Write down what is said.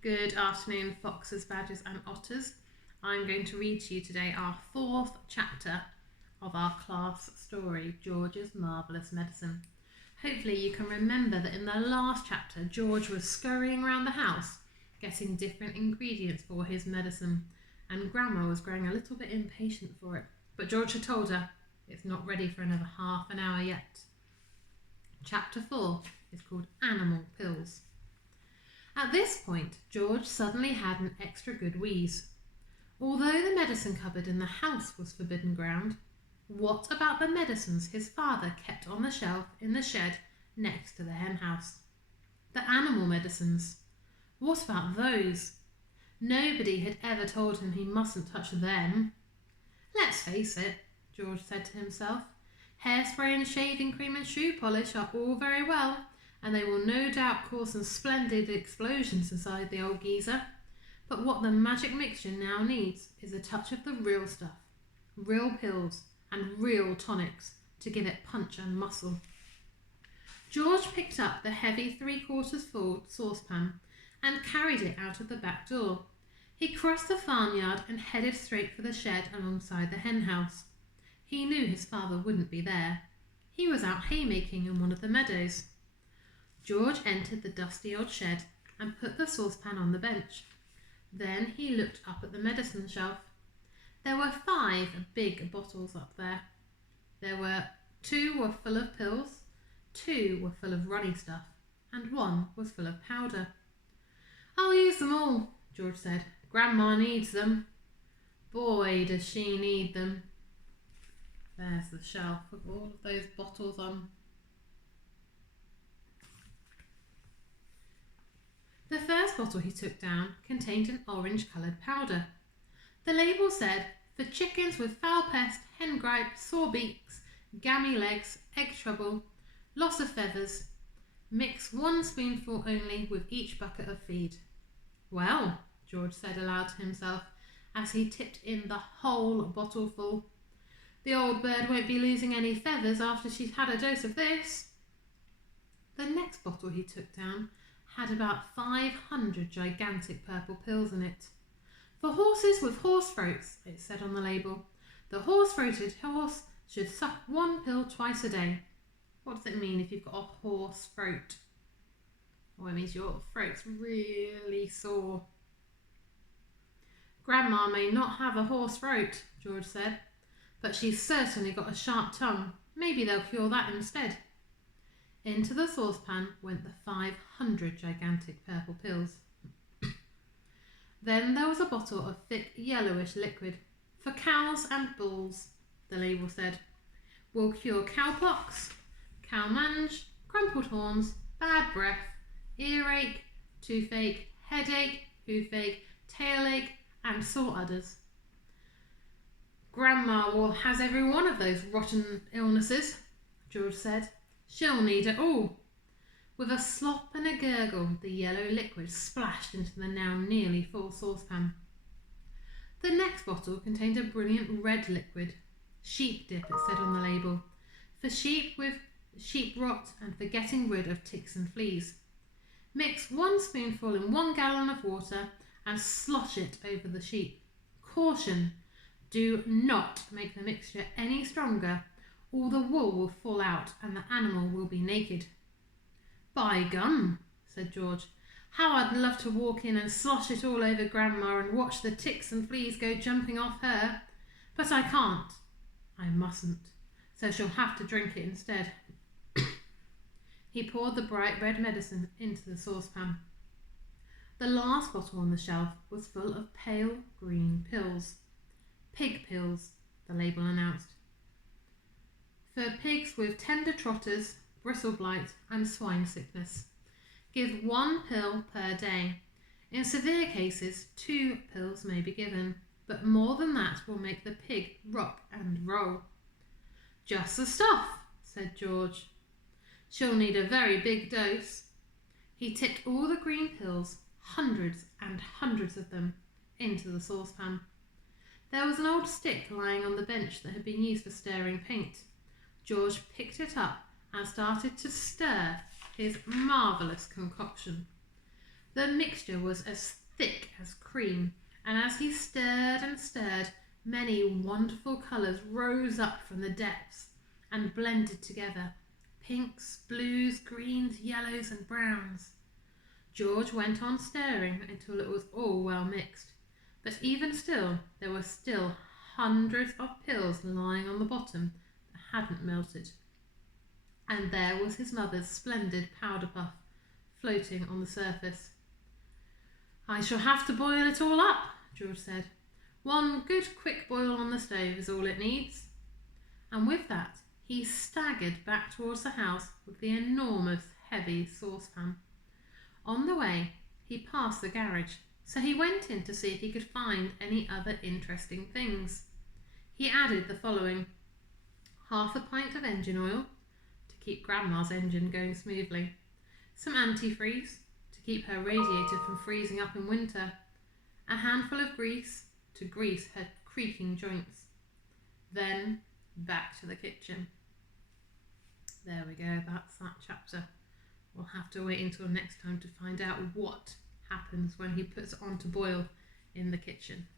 Good afternoon, foxes, badgers and otters. I'm going to read to you today our fourth chapter of our class story, George's Marvellous Medicine. Hopefully you can remember that in the last chapter, George was scurrying around the house, getting different ingredients for his medicine, and Grandma was growing a little bit impatient for it. But George had told her it's not ready for another half an hour yet. Chapter 4 is called Animal Pills. At this point, George suddenly had an extra good wheeze. Although the medicine cupboard in the house was forbidden ground, what about the medicines his father kept on the shelf in the shed next to the hen house? The animal medicines. What about those? Nobody had ever told him he mustn't touch them. Let's face it, George said to himself. Hairspray and shaving cream and shoe polish are all very well, and they will no doubt cause some splendid explosions inside the old geezer. But what the magic mixture now needs is a touch of the real stuff, real pills and real tonics to give it punch and muscle. George picked up the heavy 3/4 full saucepan and carried it out of the back door. He crossed the farmyard and headed straight for the shed alongside the hen house. He knew his father wouldn't be there. He was out haymaking in one of the meadows. George entered the dusty old shed and put the saucepan on the bench. Then he looked up at the medicine shelf. There were 5 big bottles up there. 2 were full of pills, 2 were full of runny stuff, and 1 was full of powder. "I'll use them all," George said. "Grandma needs them." Boy, does she need them. There's the shelf with all of those bottles on. The first bottle he took down contained an orange-coloured powder. The label said, "For chickens with foul pest, hen gripe, sore beaks, gammy legs, egg trouble, loss of feathers. Mix 1 spoonful only with each bucket of feed." "Well," George said aloud to himself as he tipped in the whole bottle full, "the old bird won't be losing any feathers after she's had a dose of this." The next bottle he took down had about 500 gigantic purple pills in it. "For horses with horse throats," it said on the label. "The horse-throated horse should suck 1 pill twice a day." What does it mean if you've got a horse throat? Well, it means your throat's really sore. "Grandma may not have a horse throat," George said, "but she's certainly got a sharp tongue. Maybe they'll cure that instead." Into the saucepan went the 500 gigantic purple pills. Then there was a bottle of thick yellowish liquid. "For cows and bulls," the label said. "Will cure cowpox, cow mange, crumpled horns, bad breath, earache, toothache, headache, hoofhache, tailhache, and sore udders." "Grandma has every one of those rotten illnesses," George said. "She'll need it all." With a slop and a gurgle, the yellow liquid splashed into the now nearly full saucepan. The next bottle contained a brilliant red liquid. "Sheep dip," it said on the label. "For sheep with sheep rot and for getting rid of ticks and fleas. Mix 1 spoonful in 1 gallon of water and slosh it over the sheep. Caution: do not make the mixture any stronger. All the wool will fall out and the animal will be naked." "By gum," said George. "How I'd love to walk in and slosh it all over Grandma and watch the ticks and fleas go jumping off her. But I can't. I mustn't. So she'll have to drink it instead." He poured the bright red medicine into the saucepan. The last bottle on the shelf was full of pale green pills. "Pig pills," the label announced. "For pigs with tender trotters, bristle blight and swine sickness. Give 1 pill per day. In severe cases, 2 pills may be given, but more than that will make the pig rock and roll." "Just the stuff," said George. "She'll need a very big dose." He tipped all the green pills, hundreds and hundreds of them, into the saucepan. There was an old stick lying on the bench that had been used for stirring paint. George picked it up and started to stir his marvellous concoction. The mixture was as thick as cream, and as he stirred and stirred, many wonderful colours rose up from the depths and blended together. Pinks, blues, greens, yellows and browns. George went on stirring until it was all well mixed, but even still there were still hundreds of pills lying on the bottom that hadn't melted. And there was his mother's splendid powder puff floating on the surface. "I shall have to boil it all up," George said. "One good quick boil on the stove is all it needs." And with that he staggered back towards the house with the enormous heavy saucepan. On the way he passed the garage, so he went in to see if he could find any other interesting things. He added the following: half a pint of engine oil to keep Grandma's engine going smoothly, some antifreeze to keep her radiator from freezing up in winter, a handful of grease to grease her creaking joints. Then back to the kitchen. There we go, that's that chapter. We'll have to wait until next time to find out what happens when he puts it on to boil in the kitchen.